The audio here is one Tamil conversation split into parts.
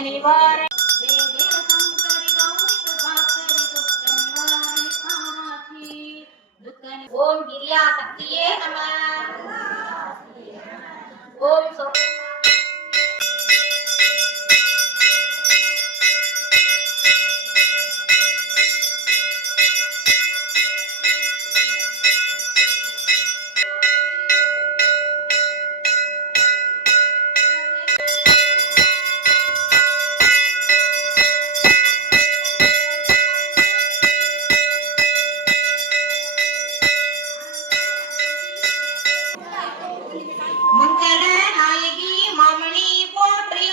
நிவாரண ஓம் கிரியா சக்தியே நம. ஓம் மங்கள நாயகி மாமணி போற்றி.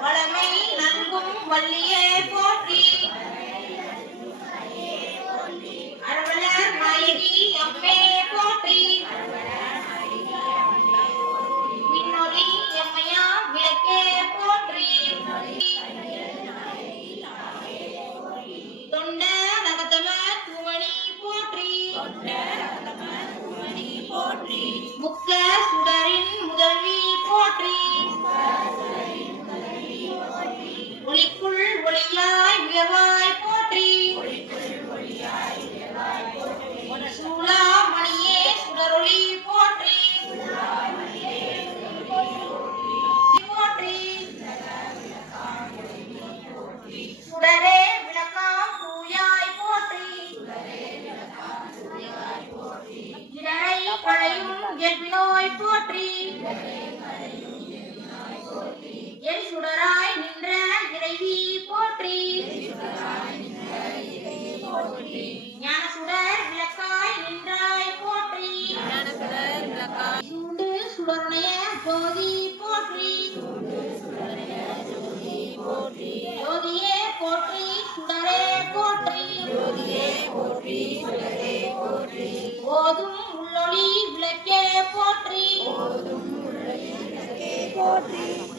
வளமை நல்கும் வள்ளியே போற்றி. அருளர் நாயகி அம்மே போற்றி. மின்னொலி எம்மையா விளக்கே போற்றி. தொண்ட நகதம தூமணி போற்றி. முக்க சுடரின் முதல்வி போற்றி. ஒளிக்குள் ஒளியாய் உயர்வாய் போற்றி. சூளாமணியே சுடரொளி போற்றி. போற்றி சுடரே விளக்காம் பூயாய் போற்றி. இடரை களையும் இயல்பினோய் போற்றி. என் சுடராய் நின்ற இறைவி போற்றி. ஞான சுடர் விளக்காய் நின்றாய் போற்றி. சூண்டு சுடருடைய ஜோதி போற்றி. ஜோதியே போற்றி சுடரே போற்றி. ஓதும் உள்ளொளி விளக்கே போற்றி.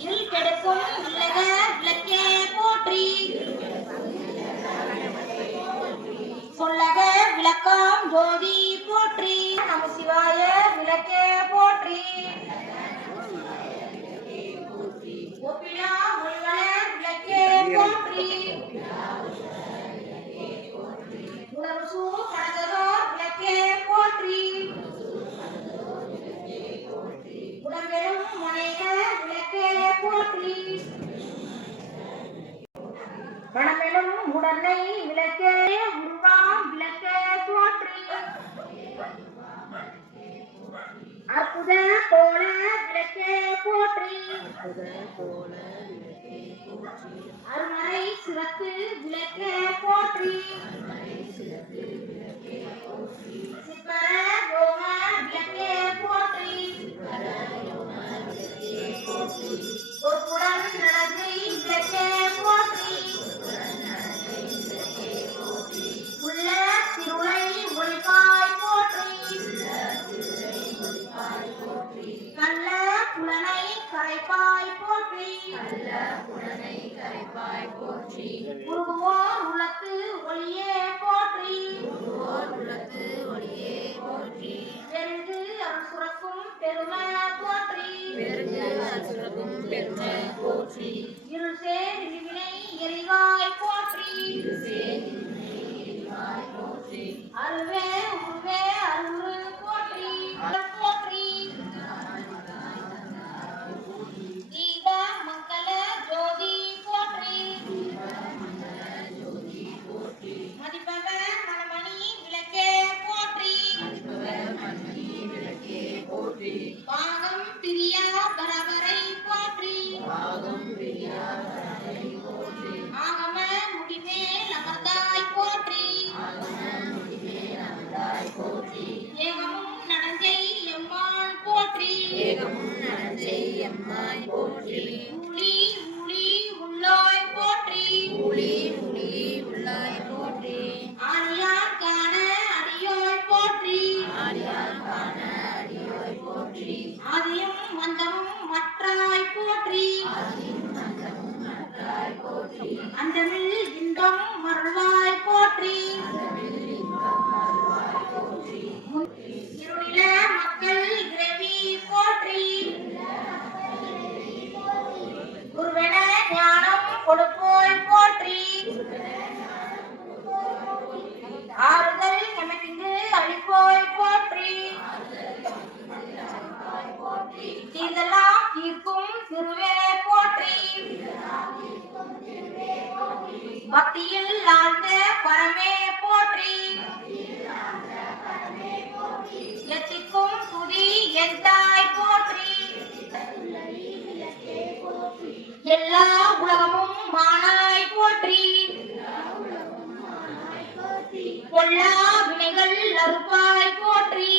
இருள் கெடுக்கும் இல்லக விளக்கே போற்றி. சொல்லக விளக்காம் ஜோதி போற்றி. நம சிவாய விளக்கே போற்றி. ஒப்பிலா ஒளிவளர் விளக்கே போற்றி. உணர்வு கணக்கதோர் விளக்கே போற்றி. உடம்பெரும் முனைக விளக்கே போற்றி. கணமெனும் உடனை விளக்கே உருவாம் விளக்கே போற்றி. அற்புத கோல விளக்கே போற்றி. அருமறை சிறப்பு விளக்கே போற்றி. சிப்பர ரோம விளக்கே போற்றி. பொற்புடன் நடத்தை விளக்கே போற்றி. உள்ள திருளை ஒளிபாய் போற்றி. கள்ள புலனை கரைப்பாய் போற்றி. உருகுவோர் உள்ளத்து ஒளியே போற்றி. பெருகு அருள் சுரக்கும் பெருமை போற்றி. இருள் சேர் வினை எரிவாய் போற்றி. அருவே உருவே அருள் போற்றி. போற்றி தீப மங்கள ஜோதி போற்றி. மதிப்பவர் மணமணி விளக்கே போற்றி. பாகம் பிரியா பரவரை போற்றி. ஆகம முடிமேல் அமர்ந்தாய் போற்றி. பொல்லா வினைகள் அறுப்பாய் போற்றி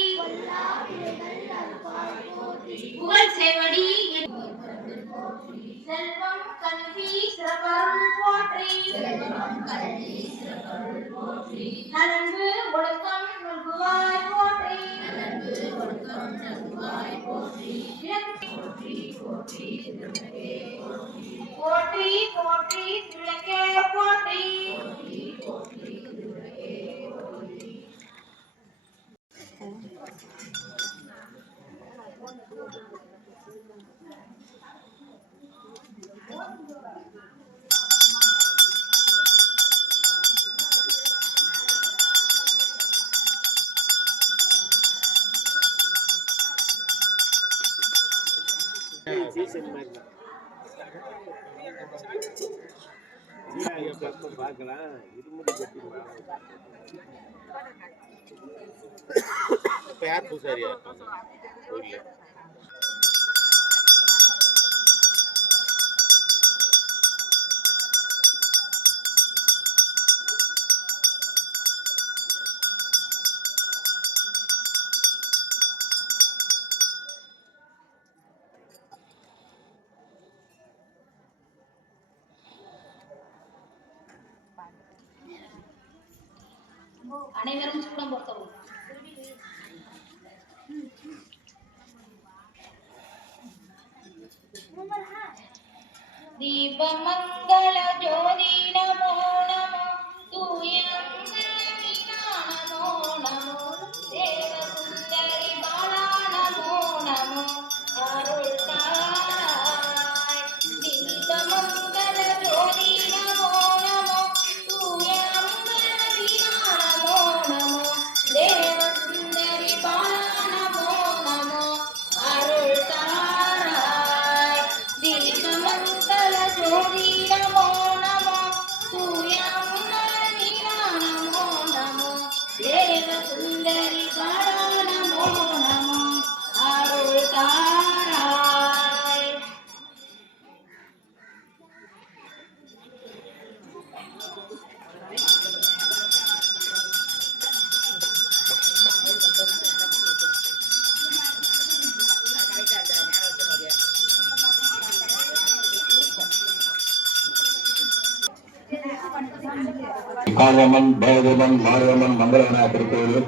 புகழ் சேவடி செல்வம் கல்வி சிறப்பருள் போற்றி நலன்பு ஒழுக்கம் நல்குவாய் போற்றி போற்றி போற்றி விளக்கே போற்றி பார்க்கலாம் இருமுடி இப்ப யார் பூசாரியா இருப்பாங்க கோயில்ல? அனைவரும் சூடம் பொறுத்தவும் தீபமங்கள ஜோதி நமோ நமோ தூயங்களி நமோ நமோ தேவ சுந்தரி பாலா நமோ நமோ அருள் தாய் தீபமங்கள ஜோதி நமோ நமோ தூயங்களி நமோ நமோ தேவ சுந்தரி பாலா நமோ நமோ அருள் தாய் தீபமங்கள ஜோதி நமோ நமோ தூயங்களி நமோ நமோ தேவ சுந்தரி பாலா நமோ நமோ அருள் தாய் காளியம்மன் பைரவம்மன் மாரியம்மன் மங்களவன திருக்கோயில்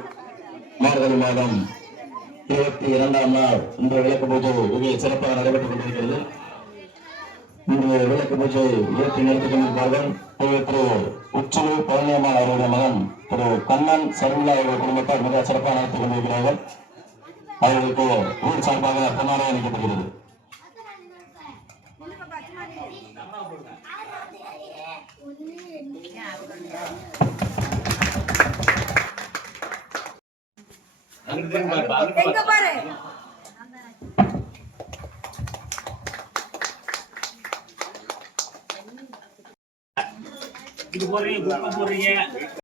மார்கழி மாதம் 22ஆம் நாள் இன்று விளக்கு பூஜை மிக சிறப்பாக நடைபெற்றுக் கொண்டிருக்கிறது. இன்று விளக்கு பூஜை ஏற்றி நடத்திக் கொண்டிருப்பார்கள் திரு உச்சிலு பழனியம்மாள் அவருடைய மகன் திரு கண்ணன் சர்மிளா அவர்கள் குடும்பத்தார் மிக சிறப்பாக நடத்திக் கொண்டிருக்கிறார்கள். அவர்களுக்கு ஊர் சார்பாக பொன்னாடை அளிக்கப்படுகிறது. எங்க பாரு இது போறீங்க